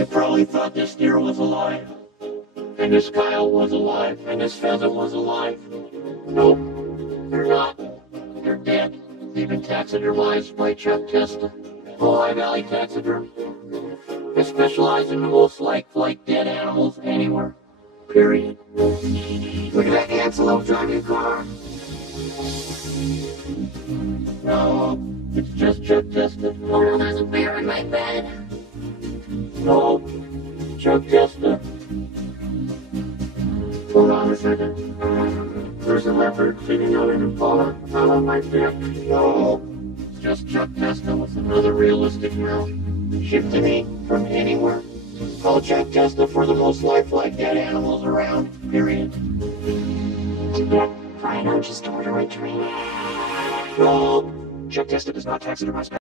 You probably thought this deer was alive, and this coyote was alive, and this pheasant was alive. Nope, they're not. They're dead. They've been taxidermized by Chuck Testa, Ojai Valley Taxidermy. They specialize in the most lifelike dead animals anywhere. Period. Look at that antelope driving a car. No, it's just Chuck Testa. Oh no, there's a bear in my bed. No, Chuck Testa. Hold on a second. There's a leopard sitting on an impala out on my deck. No, it's just Chuck Testa with another realistic mount. Shipped to me from anywhere. Call Chuck Testa for the most lifelike dead animals around. Period. Fine, I'll just order a drink. No, Chuck Testa does not taxidermize